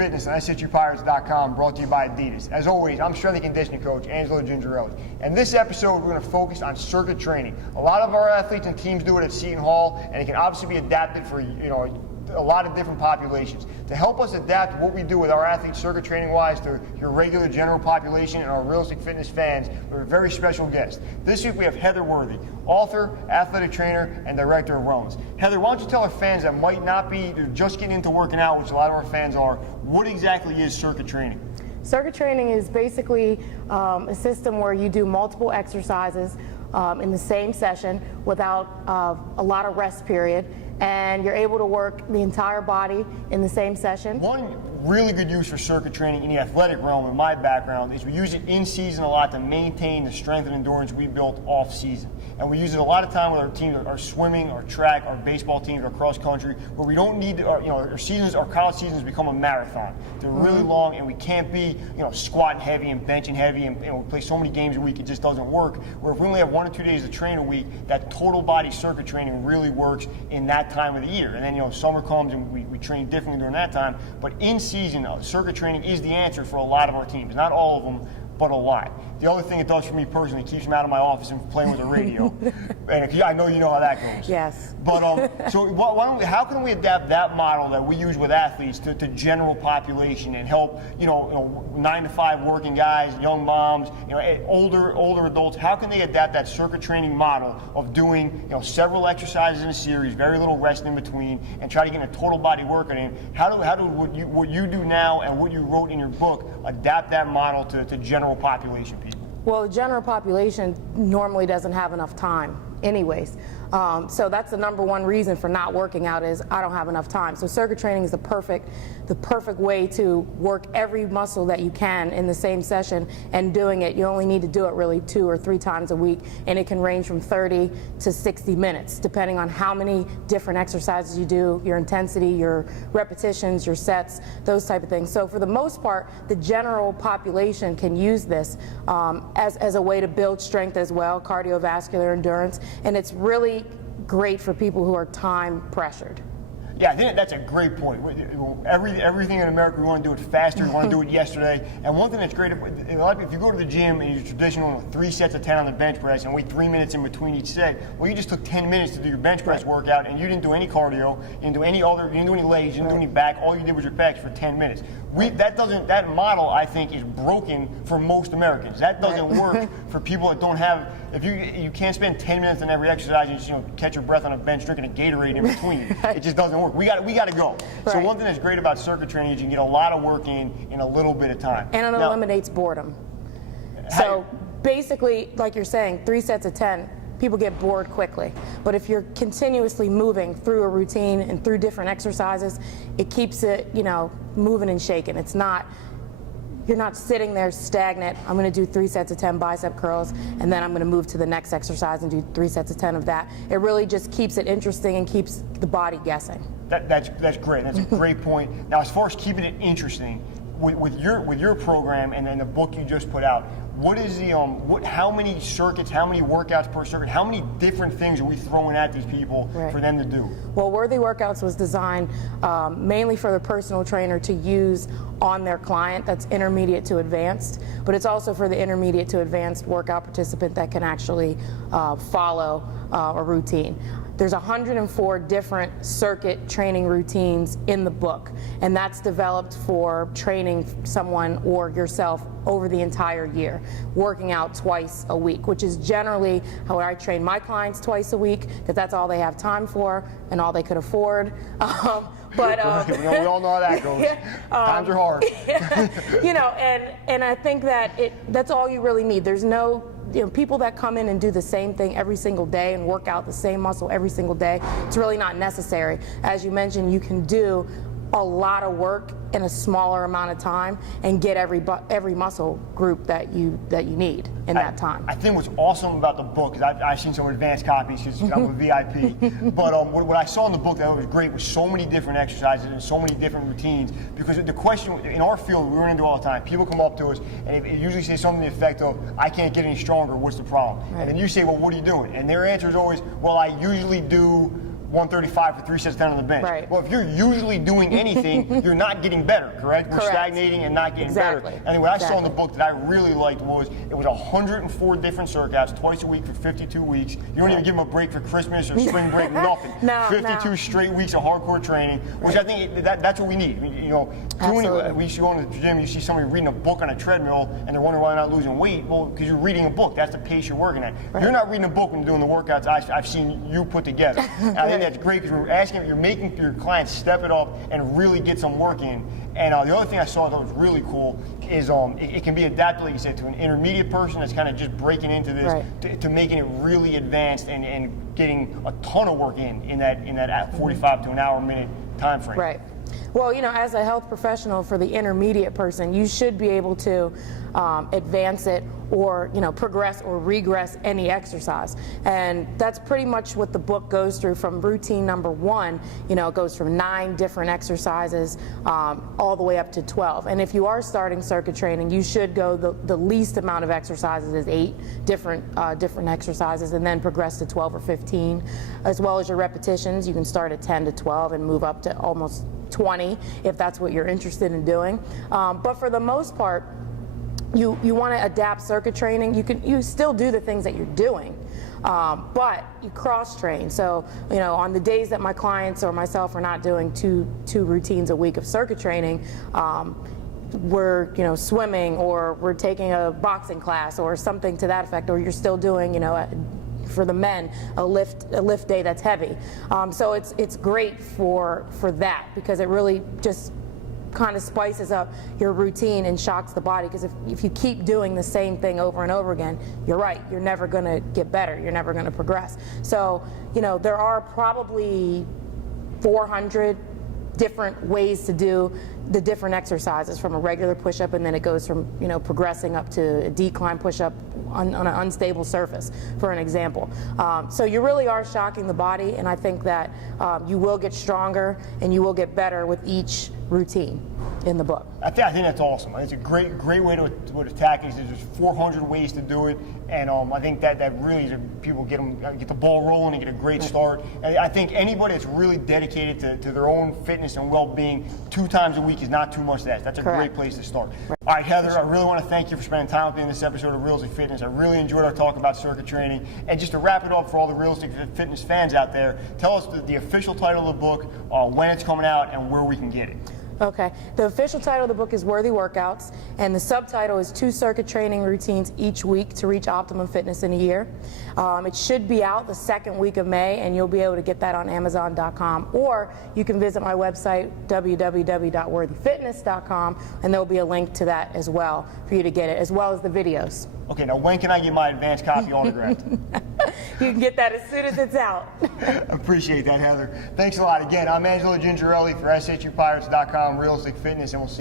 Fitness on SHUPirates.com, brought to you by Adidas. As always, I'm strength and conditioning coach Angelo Gingerelli. And this episode, we're going to focus on circuit training. A lot of our athletes and teams do it at Seton Hall, and it can obviously be adapted for a lot of different populations. To help us adapt what we do with our athletes circuit training wise to your regular general population and our realistic fitness fans, we have a very special guest. This week we have Heather Worthy, author, athletic trainer, and director of wellness. Heather, why don't you tell our fans that might not be just getting into working out, which a lot of our fans are, what exactly is circuit training? Circuit training is basically a system where you do multiple exercises in the same session without a lot of rest period, and you're able to work the entire body in the same session. One really good use for circuit training in the athletic realm, in my background, is we use it in season a lot to maintain the strength and endurance we built off season. And we use it a lot of time with our teams, our swimming, our track, our baseball teams, our cross country, where we don't need, our seasons, our college seasons become a marathon. They're really long, and we can't be, squatting heavy and benching heavy, and we play so many games a week, it just doesn't work. Where if we only have 1 or 2 days to train a week, that total body circuit training really works in that time of the year. And then, summer comes and we train differently during that time. But in season, circuit training is the answer for a lot of our teams. Not all of them, but a lot. The other thing it does for me personally, it keeps me out of my office and playing with the radio. And I know you know how that goes. Yes. But so how can we adapt that model that we use with athletes to general population and help 9 to 5 working guys, young moms, older adults? How can they adapt that circuit training model of doing several exercises in a series, very little rest in between, and try to get a total body workout in? How do what you do now and what you wrote in your book adapt that model to general population people? Well, the general population normally doesn't have enough time anyways. So that's the number one reason for not working out is I don't have enough time. So circuit training is the perfect way to work every muscle that you can in the same session, and doing it, you only need to do it really 2 or 3 times a week, and it can range from 30 to 60 minutes depending on how many different exercises you do, your intensity, your repetitions, your sets, those type of things. So for the most part, the general population can use this as a way to build strength as well, cardiovascular endurance, and it's really great for people who are time pressured. Yeah, I think that's a great point. Everything in America, we want to do it faster, we want to do it yesterday. And one thing that's great, if you go to the gym and you're traditional 3 sets of 10 on the bench press and wait 3 minutes in between each set, well, you just took 10 minutes to do your bench press workout and you didn't do any cardio, you didn't do any legs, you didn't do any back, all you did was your pecs for 10 minutes. That model, I think, is broken for most Americans. That doesn't work for people that don't have, if you can't spend 10 minutes on every exercise and just catch your breath on a bench drinking a Gatorade in between. It just doesn't work. We got to go. Right. So one thing that's great about circuit training is you can get a lot of work in a little bit of time. And it eliminates boredom. So basically, like you're saying, 3 sets of 10, people get bored quickly. But if you're continuously moving through a routine and through different exercises, it keeps it, moving and shaking. It's not, you're not sitting there stagnant. I'm going to do 3 sets of 10 bicep curls, and then I'm going to move to the next exercise and do 3 sets of 10 of that. It really just keeps it interesting and keeps the body guessing. That's great. That's a great point. Now, as far as keeping it interesting, with your program and then the book you just put out, what is the how many circuits, how many workouts per circuit, how many different things are we throwing at these people for them to do? Well, Worthy Workouts was designed mainly for the personal trainer to use on their client that's intermediate to advanced, but it's also for the intermediate to advanced workout participant that can actually follow a routine. There's 104 different circuit training routines in the book, and that's developed for training someone or yourself over the entire year, working out twice a week, which is generally how I train my clients, twice a week, because that's all they have time for and all they could afford. We all know how that goes. Times are hard. And I think that that's all you really need. There's no people that come in and do the same thing every single day and work out the same muscle every single day. It's really not necessary. As you mentioned, you can do a lot of work in a smaller amount of time and get every muscle group that you need in that time. I think what's awesome about the book is I've seen some advanced copies because I'm a VIP. But what I saw in the book that was great was so many different exercises and so many different routines. Because the question in our field we run into all the time, people come up to us and it usually say something to the effect of, "I can't get any stronger. What's the problem?" Right. And then you say, "Well, what are you doing?" And their answer is always, "Well, I usually do 135 for 3 sets down on the bench. Right. Well, if you're usually doing anything, you're not getting better, correct? We're Correct. stagnating and not getting Exactly. better. And what I saw in the Exactly. book that I really liked was it was 104 different circuits, twice a week for 52 weeks. You don't even give them a break for Christmas or spring break, nothing. No, 52 straight weeks of hardcore training, which I think that's what we need. I mean, you know, Absolutely. we used to go into the gym, you see somebody reading a book on a treadmill, and they're wondering why they're not losing weight. Well, because you're reading a book. That's the pace you're working at. Right. You're not reading a book when you're doing the workouts I've seen you put together. And I think that's great because you're making your clients step it up and really get some work in. And the other thing I saw that was really cool is it can be adapted, like you said, to an intermediate person that's kind of just breaking into this, Right. to making it really advanced and getting a ton of work in that 45 to an hour minute time frame. Right. Well, you know, as a health professional for the intermediate person, you should be able to advance it or, you know, progress or regress any exercise. And that's pretty much what the book goes through from routine number 1. You know, it goes from 9 different exercises all the way up to 12. And if you are starting circuit training, you should go the least amount of exercises is 8 different exercises, and then progress to 12 or 15. As well as your repetitions, you can start at 10 to 12 and move up to almost 20 if that's what you're interested in doing. But for the most part, you want to adapt circuit training. You still do the things that you're doing, but you cross train. So, you know, on the days that my clients or myself are not doing two routines a week of circuit training, we're, you know, swimming, or we're taking a boxing class or something to that effect, or you're still doing, you know, for the men, a lift day that's heavy. So it's great for that, because it really just kind of spices up your routine and shocks the body. Because if you keep doing the same thing over and over again, you're right, you're never going to get better, you're never going to progress. So, you know, there are probably 400 different ways to do the different exercises, from a regular push-up, and then it goes from, you know, progressing up to a decline push-up on an unstable surface, for an example. So you really are shocking the body, and I think that you will get stronger and you will get better with each routine in the book. I think that's awesome. It's a great way to attack it. There's 400 ways to do it, and I think that really is people get the ball rolling and get a great start. And I think anybody that's really dedicated to their own fitness and well-being 2 times a week is not too much to ask. That's a great place to start. Right. All right, Heather, I really want to thank you for spending time with me in this episode of Realistic Fitness. I really enjoyed our talk about circuit training. And just to wrap it up for all the Realistic Fitness fans out there, tell us the official title of the book, when it's coming out, and where we can get it. Okay. The official title of the book is Worthy Workouts, and the subtitle is 2 circuit training routines each week to reach optimum fitness in a year. It should be out the 2nd week of May, and you'll be able to get that on Amazon.com, or you can visit my website, www.worthyfitness.com, and there'll be a link to that as well for you to get it, as well as the videos. Okay, now when can I get my advanced copy autographed? You can get that as soon as it's out. Appreciate that, Heather. Thanks a lot. Again, I'm Angelo Gingerelli for SHUPirates.com, Realistic Fitness, and we'll see you.